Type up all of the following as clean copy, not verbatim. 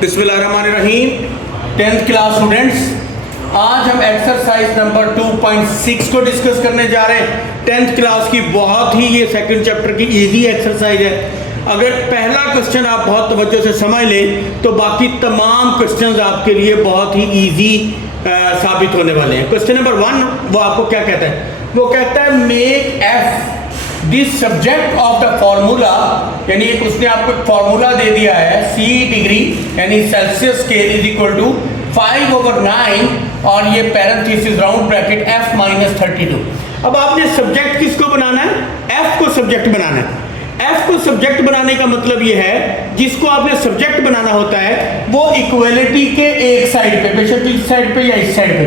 बिस्मिल्लाहिर्रहमानिर्रहीम। 10th class students, आज हम एक्सरसाइज नंबर 2.6 को डिस्कस करने जा रहे हैं। 10th क्लास की बहुत ही ये सेकंड चैप्टर की इजी एक्सरसाइज है। अगर पहला क्वेश्चन आप बहुत तवज्जो से समझ लें तो बाकी तमाम क्वेश्चंस आपके लिए बहुत ही इजी साबित होने वाले हैं। क्वेश्चन नंबर 1 वो आपको क्या कहता है? वो कहता है make F this subject of the formula, यानी उसने आपको एक फॉर्मूला दे दिया है C डिग्री यानी Celsius scale is equal to 5/9 और ये पैरेंथेसिस राउंड ब्रैकेट F - 32। अब आपने सब्जेक्ट किसको बनाना है? F को सब्जेक्ट बनाना है। F को सब्जेक्ट बनाने का मतलब ये है जिसको आपने सब्जेक्ट बनाना होता है वो इक्वलिटी के एक साइड पे, बेशक इस साइड पे या इस साइड पे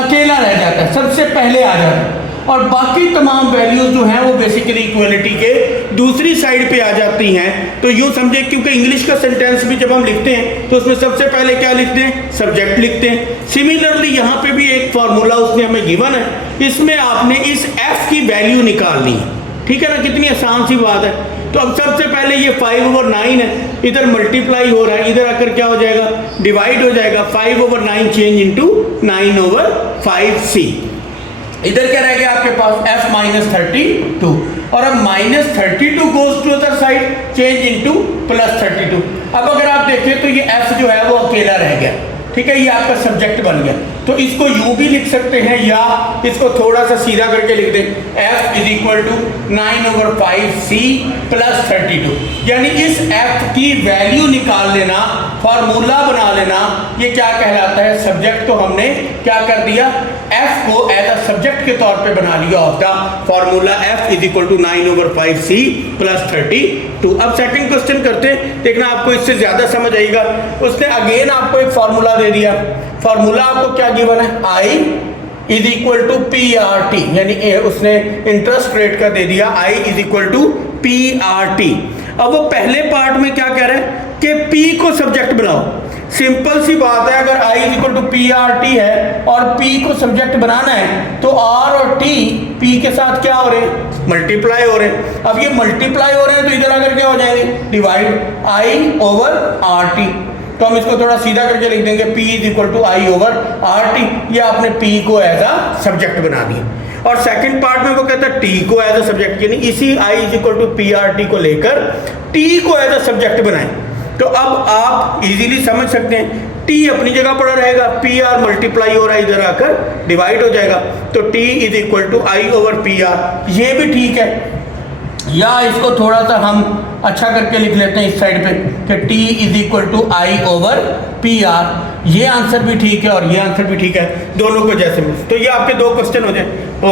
अकेला रह जाता है, सबसे पहले आ जाता है, और बाकी तमाम वैल्यूज जो हैं वो बेसिकली इक्वलिटी के दूसरी साइड पे आ जाती हैं। तो यूँ समझे, क्योंकि इंग्लिश का सेंटेंस भी जब हम लिखते हैं तो उसमें सबसे पहले क्या लिखते हैं? सब्जेक्ट लिखते हैं। सिमिलरली यहाँ पे भी एक फार्मूला उसने हमें गिवन है, इसमें आपने इस एफ की वैल्यू निकालनी है। ठीक है ना, कितनी आसान सी बात है। तो अब सबसे पहले ये 5/9 है, इधर मल्टीप्लाई हो रहा है, इधर आकर क्या हो जाएगा? डिवाइड हो जाएगा। 5/9 चेंज इंटू 9/5c। इधर क्या रह गया आपके पास? F - 32। और अब -32 goes to other side, change into +32। अब अगर आप देखें तो ये F जो है वो अकेला रह गया। ठीक है, ये आपका सब्जेक्ट बन गया। तो इसको यूं भी लिख सकते हैं या इसको थोड़ा सा सीधा करके लिख दें, F = 9/5c + 32। यानी इस F की वैल्यू निकाल लेना, फॉर्मूला बना लेना, ये क्या कहलाता है? सब्जेक्ट। तो हमने क्या कर दिया? F को एज अ सब्जेक्ट के तौर पे बना लिया of the formula F = 9/5c + 32। अब सेकंड क्वेश्चन करते हैं, देखना आपको इससे ज्यादा समझ आएगा। उसने अगेन आपको एक फॉर्मूला दे दिया। फॉर्मूला आपको क्या गिवन है? I = PRT, यानी उसने इंटरेस्ट रेट का दे दिया। I = PRT। अब वो पहले पार्ट में क्या कह रहे हैं कि P को सब्जेक्ट बनाओ। सिंपल सी बात है, अगर I = PRT है और P को सब्जेक्ट बनाना है तो R और T P के साथ क्या हो रहे हैं? मल्टीप्लाई हो रहे हैं। अब ये मल्टीप्लाई हो रहे हैं तो इधर आकर क्या हो जाएंगे? Divide I/RT। तो हम इसको थोड़ा सीधा करके लिख देंगे, P = I/RT। ये आपने P को एज अ सब्जेक्ट बना दिया। और सेकंड पार्ट में वो कहता है T को एज अ सब्जेक्ट, यानी इसी I = PRT को लेकर T को एज अ सब्जेक्ट बनाएं। तो अब आप इजीली समझ सकते हैं, T अपनी जगह पड़ा रहेगा, PR मल्टीप्लाई हो रहा है, इधर आकर डिवाइड हो जाएगा। तो T = I/PR, ये भी ठीक है। या इसको थोड़ा सा हम अच्छा करके लिख लेते हैं इस साइड पे कि T = I/PR। ये आंसर भी ठीक है और ये आंसर भी ठीक है, दोनों को जैसे मिले। तो ये आपके दो क्वेश्चन हो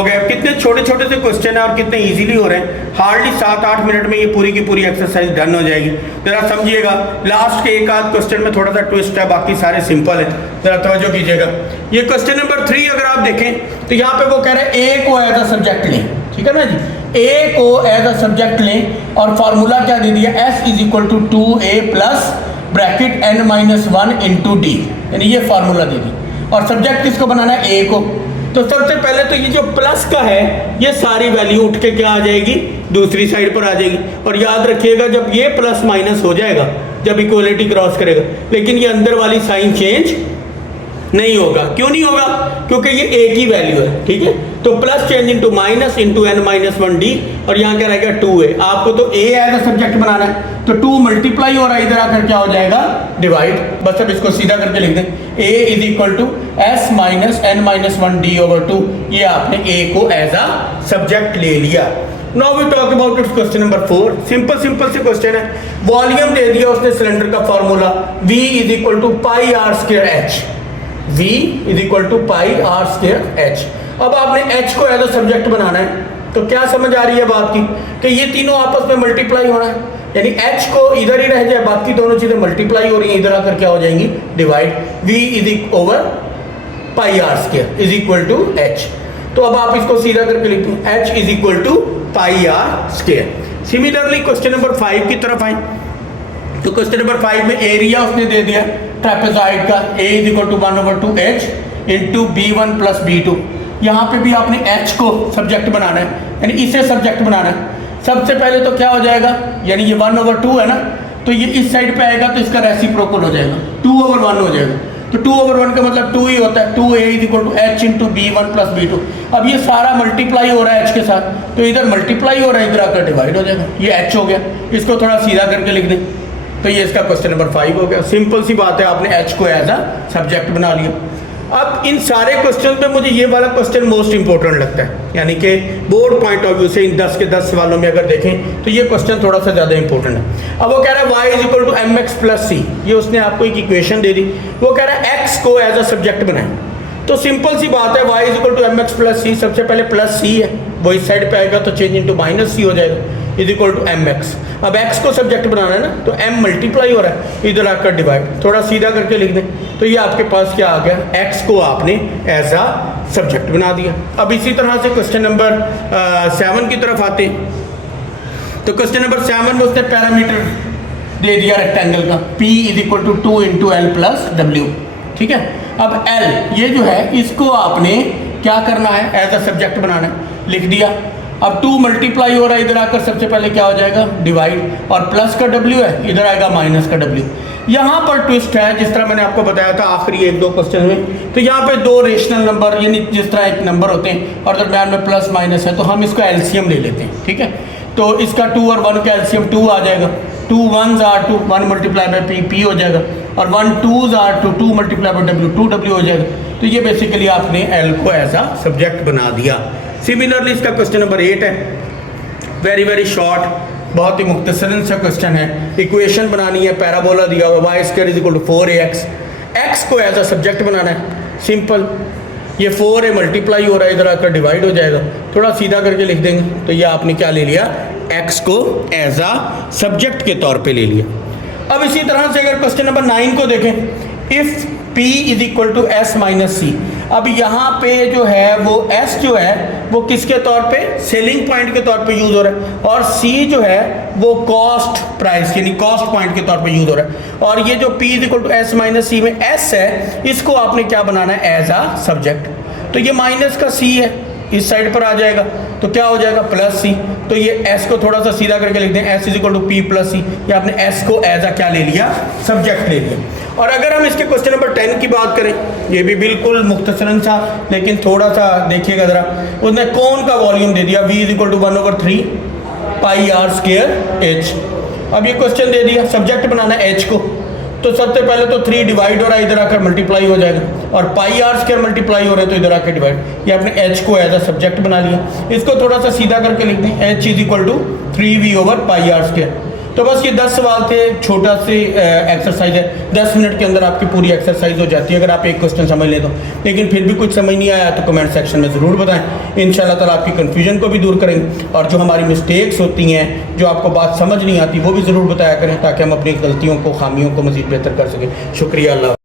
गए। कितने छोटे छोटे से क्वेश्चन है और कितने इजीली हो रहे हैं। हार्डली 7-8 मिनट में ये पूरी की पूरी एक्सरसाइज डन हो जाएगी। जरा समझिएगा, लास्ट के एक आध क्वेश्चन में थोड़ा सा ट्विस्ट है, बाकी सारे सिंपल है, जरा तवज्जो कीजिएगा। ये क्वेश्चन नंबर 3 अगर आप देखें तो यहाँ पे वो कह रहे हैं A को एज अ सब्जेक्ट लें। ठीक है ना जी, A को एज अ सब्जेक्ट लें और फॉर्मूला क्या दे दिया? S = 2A + bracket n - 1 × D, यानी ये फार्मूला दे दी। और सब्जेक्ट किसको बनाना है? A को। तो सबसे पहले तो ये जो प्लस का है ये सारी वैल्यू उठ के क्या आ जाएगी? दूसरी साइड पर आ जाएगी। और याद रखिएगा, जब ये प्लस माइनस हो जाएगा, जब इक्वलिटी क्रॉस करेगा, लेकिन ये अंदर वाली साइन चेंज नहीं होगा। क्यों नहीं होगा? क्योंकि ये A की वैल्यू है। ठीक है, तो plus change into minus into n - 1D, और यहाँ क्या रहेगा? 2A। आपको तो A एज अ सब्जेक्ट बनाना है, तो 2 मल्टीप्लाई हो रहा है, इधर आकर क्या हो जाएगा? डिवाइड। बस अब इसको सीधा करके लिख दें, A = S - n - 1D/2। ये आपने A को एज अ सब्जेक्ट ले लिया। Now we talk about its question number 4। Simple से क्वेश्चन है। वॉल्यूम दे दिया उसने सिलेंडर का formula V = πr²h। V = πr²h। अब आपने H को एज अ सब्जेक्ट बनाना है, तो क्या समझ आ रही है बात की कि ये तीनों आपस में मल्टीप्लाई होना है, यानी H को इधर ही रह जाए, बाकी दोनों चीजें मल्टीप्लाई हो रही हैं, इधर आकर क्या हो जाएंगी? डिवाइड। V = πr² = H। तो अब आप इसको सीधा करके लिखते हैं, H = πr²। Similarly question number 5 की तरफ आए तो क्वेश्चन नंबर 5 में एरिया उसने दे दिया ट्रेपेजॉइड का, A = 1/2h × B1 + B2। यहाँ पे भी आपने H को सब्जेक्ट बनाना है, यानी इसे सब्जेक्ट बनाना है। सबसे पहले तो क्या हो जाएगा, यानी ये 1/2 है ना, तो ये इस साइड पे आएगा तो इसका रेसिप्रोकल हो जाएगा, 2/1 हो जाएगा। तो 2/1 का मतलब 2 ही होता है, 2a = h × b1 + b2। अब ये सारा मल्टीप्लाई हो रहा है h के साथ, तो इधर मल्टीप्लाई हो रहा है, इधर आकर डिवाइड हो जाएगा, ये h हो गया। इसको थोड़ा सीधा करके लिख दें, तो ये इसका क्वेश्चन नंबर 5 हो गया। सिंपल सी बात है, आपने h को एज अ सब्जेक्ट बना लिया। अब इन सारे क्वेश्चन पे मुझे ये वाला क्वेश्चन मोस्ट इंपॉर्टेंट लगता है, यानी कि बोर्ड पॉइंट ऑफ व्यू से इन 10 के 10 सवालों में अगर देखें तो ये क्वेश्चन थोड़ा सा ज़्यादा इंपॉर्टेंट है। अब वो कह रहा है y = mx + c, ये उसने आपको एक इक्वेशन दे दी, वो कह रहा है x को एज अ सब्जेक्ट बनाएं। तो सिंपल सी बात है, y = mx + c, सबसे पहले प्लस c है, वो इस साइड पे आएगा तो चेंज इंटू -c हो जाएगा, = mx। अब x को सब्जेक्ट बनाना है ना, तो m मल्टीप्लाई हो रहा है, इधर आकर डिवाइड, थोड़ा सीधा करके लिख दें, तो ये आपके पास क्या आ गया, x को आपने एज अ सब्जेक्ट बना दिया। अब इसी तरह से क्वेश्चन नंबर 7 की तरफ आते हैं। तो क्वेश्चन नंबर 7 में उसने पैरामीटर दे दिया रेक्टेंगल का, p = 2 × l + w, ठीक है। अब l ये जो है, इसको आपने क्या करना है, एज अ सब्जेक्ट बनाना है, लिख दिया। अब 2 मल्टीप्लाई हो रहा है, इधर आकर सबसे पहले क्या हो जाएगा, डिवाइड, और प्लस का w है, इधर आएगा माइनस का w। यहाँ पर ट्विस्ट है, जिस तरह मैंने आपको बताया था आखिरी 1-2 क्वेश्चन में, तो यहाँ पे 2 रेशनल नंबर, यानी जिस तरह एक नंबर होते हैं और दरम्यान में प्लस माइनस है, तो हम इसका एलसीएम ले लेते हैं, ठीक है। तो इसका 2 और 1 का एलसीएम 2 आ जाएगा, 2 1s are 2, 1 × p, p हो जाएगा, और 1 2s are 2, 2 × w, 2w हो जाएगा। तो ये बेसिकली आपने l को एज अ सब्जेक्ट बना दिया। सिमिलरली इसका क्वेश्चन नंबर 8 है, वेरी शॉर्ट, बहुत ही मुख्तसरन सा क्वेश्चन है। इक्वेशन बनानी है, पैराबोला दिया हुआ y² = 4ax, x को एज अ सब्जेक्ट बनाना है, सिंपल, ये 4 है, मल्टीप्लाई हो रहा है, इधर आकर डिवाइड हो जाएगा, थोड़ा सीधा करके लिख देंगे, तो ये आपने क्या ले लिया, x को एज अ सब्जेक्ट के तौर पे ले लिया। अब इसी तरह से अगर क्वेश्चन नंबर 9 को देखें, इफ़ p = s - c, अब यहाँ पे जो है वो s जो है वो किसके तौर पे, सेलिंग पॉइंट के तौर पे यूज़ हो रहा है, और c जो है वो कॉस्ट प्राइस यानी कॉस्ट पॉइंट के तौर पे यूज़ हो रहा है। और ये जो p = s - c में s है, इसको आपने क्या बनाना है, एज अ सब्जेक्ट। तो ये माइनस का c है, इस साइड पर आ जाएगा, तो क्या हो जाएगा, +c। तो ये s को थोड़ा सा सीधा करके लिख दें, s = p + c, ये आपने s को एज अ क्या ले लिया, सब्जेक्ट ले लिया। और अगर हम इसके क्वेश्चन नंबर 10 की बात करें, ये भी बिल्कुल मुख्तसरन सा, लेकिन थोड़ा सा देखिएगा ज़रा, उसने कौन का वॉल्यूम दे दिया, v = 1/3 πr² h। अब ये क्वेश्चन दे दिया, सब्जेक्ट बनाना है h को, तो सबसे पहले तो 3 डिवाइड हो रहा है, इधर आकर मल्टीप्लाई हो जाएगा, और πr² मल्टीप्लाई हो रहा है, तो इधर आकर डिवाइड, ये आपने h को एज अ सब्जेक्ट बना लिया। इसको थोड़ा सा सीधा करके लिख दें, h = 3v/πr²। तो बस ये 10 सवाल थे, छोटा सी एक्सरसाइज है, 10 मिनट के अंदर आपकी पूरी एक्सरसाइज हो जाती है अगर आप एक क्वेश्चन समझ लें तो। लेकिन फिर भी कुछ समझ नहीं आया तो कमेंट सेक्शन में ज़रूर बताएं, इंशाल्लाह ताला आपकी कन्फ्यूजन को भी दूर करेंगे, और जो हमारी मिस्टेक्स होती हैं, जो आपको बात समझ नहीं आती, वो भी ज़रूर बताया करें, ताकि हम अपनी गलतियों को, खामियों को मज़ीद बेहतर कर सकें। शुक्रिया, अल्लाह।